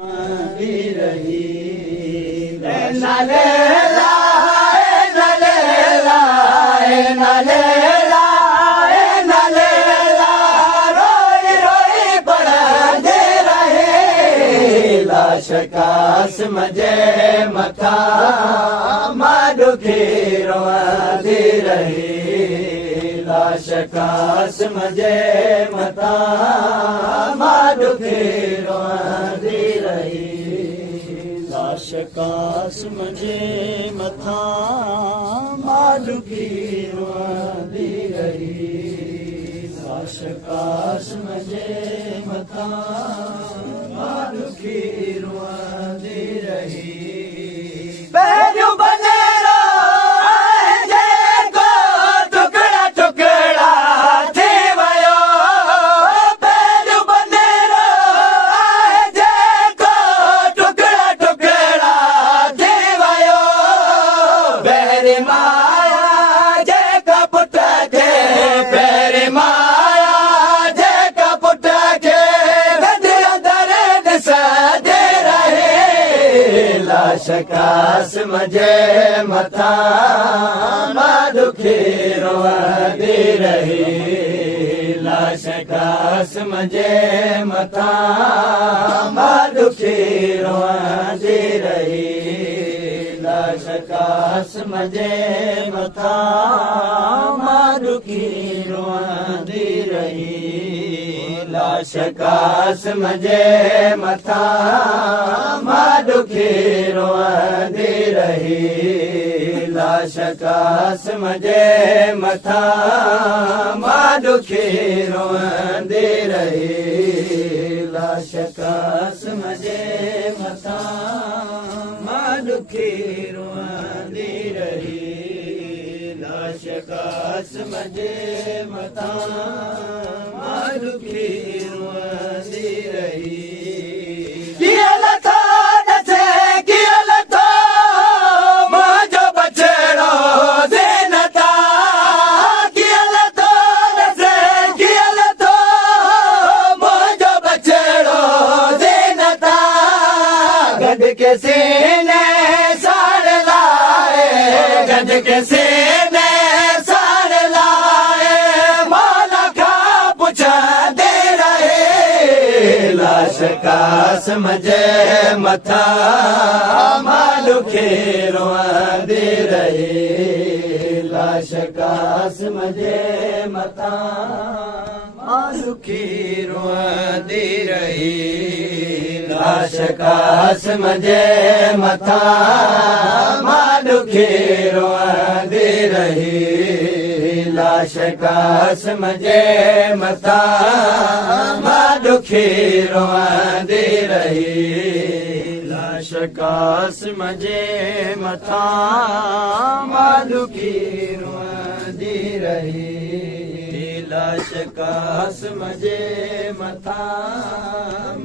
रही शकास मजे मथा माडुखी रोंदी रही लाशकास मजे मथा माडुखी रोंदी रही लाशकास मजे मथा माडुखी रोंदी रही लाशकास मजे मथा माडुखी रोंदी रही पैरू बनेरो जेको टुकड़ा टुकड़ा थी वयो पैरू बनेरो जेको टुकड़ा टुकड़ा थी वयो बेरी माया जेका पुट खे बेरी माया जेका पुट खे लाशकास मजे मथा माडुखी रोंदी रही लाशकास मजे मथा माडुखी रोंदी रही लाशकास मजे मथा माडुखी रोंदी रही लाशकास मजे मथा माडुखी रोंदी रही लाशकास मजे मथा माडुखी रोंदी रही लाशकास मजे मथा माडुखी रोंदी रही लाशकास मजे मथा माडुखी रोंदी रही के सीने साड़ लाए गज के सीने साड़ लाए मौला का पूछा दे रहे लाशकास मजे मथा माडुखी रोंदी रही लाशकास मजे मथा माडुखी रोंदी रही लाशकास मजे मथा माडुखी रोंदी रही लाशकास मजे मथा माडुखी रोंदी रही लाशकास मजे मथा माडुखी रोंदी रही लाशकास मजे मथा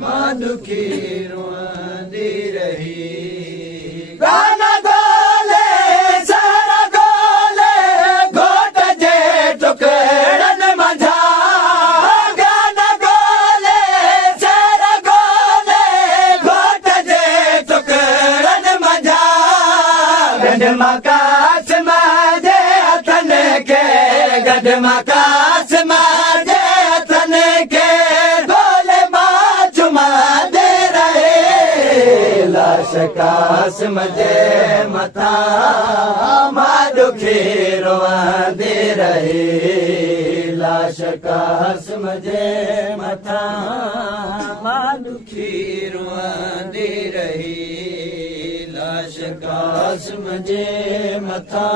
माडुखी रोंदी रही गाना गोले सारा गोले घोट जे टुकड़न मंझा गाना गोले सारा गोले घोट जे टुकड़न मंझा गड मकास मजे हथन के गड मकास मजे हथन के गोले चुमा दे रहे लाशकास मजे मथा माडुखी रोंदी रही लाशकास मजे मथा माडुखी रोंदी रही लाशकास मजे मथा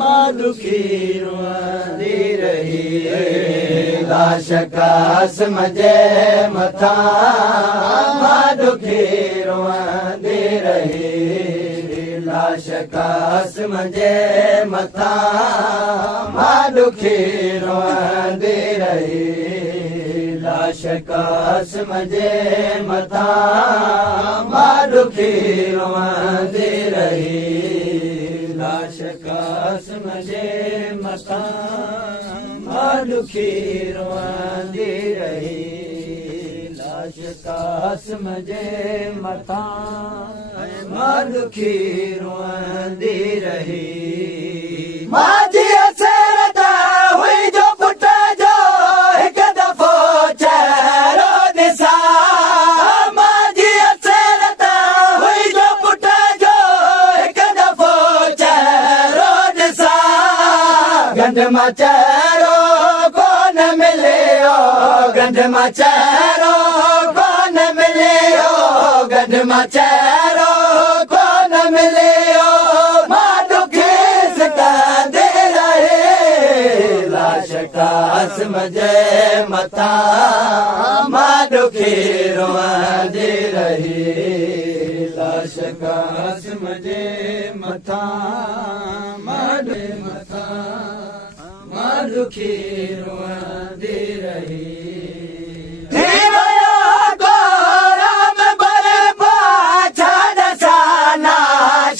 माडुखी रोंदी रही लाशकास मजे मथा माडुखी रोंदी रही लाशकास मजे मथा माडुखी रोंदी रही लाशकास मजे मथा माडुखी रोंदी रही लाशकास मजे मथा माडुखी रोंदी रही लाश कासम जे मथां मां दुखी रोअंदी रही माझी असरत हुई जो पुट जो हिकु दफ़ो चेहरो ॾिसां माझी असरत हुई जो पुट जो हिकु दफ़ो चेहरो ॾिसां गंढ मां चेहरो कोन मिलियो गंढ मां चेहरो कोन मिलियो गंढ मां चेहरो कोन मिलियो मां दुखी सिकंदे रहे लाश कासम जे मथां मां दुखी रोअंदी रही लाश कासम जे मथां मां दुखी रोअंदी रही थी वियो गोराम बरपा छॾ साना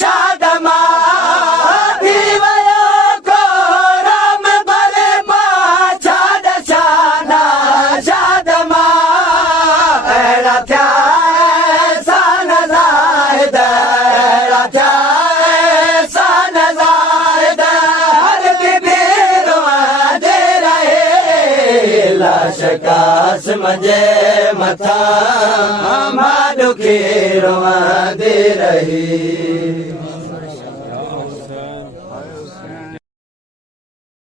शाद मां थी वियो गोराम बरपा छॾ साना शाद मां अहिड़ा थिया सान ज़ाहिद अहिड़ा थिया सान ज़ाहिद हर बीबी रोअंदी रहे लाश कासम जे मथां मां दुखी रोअंदी रही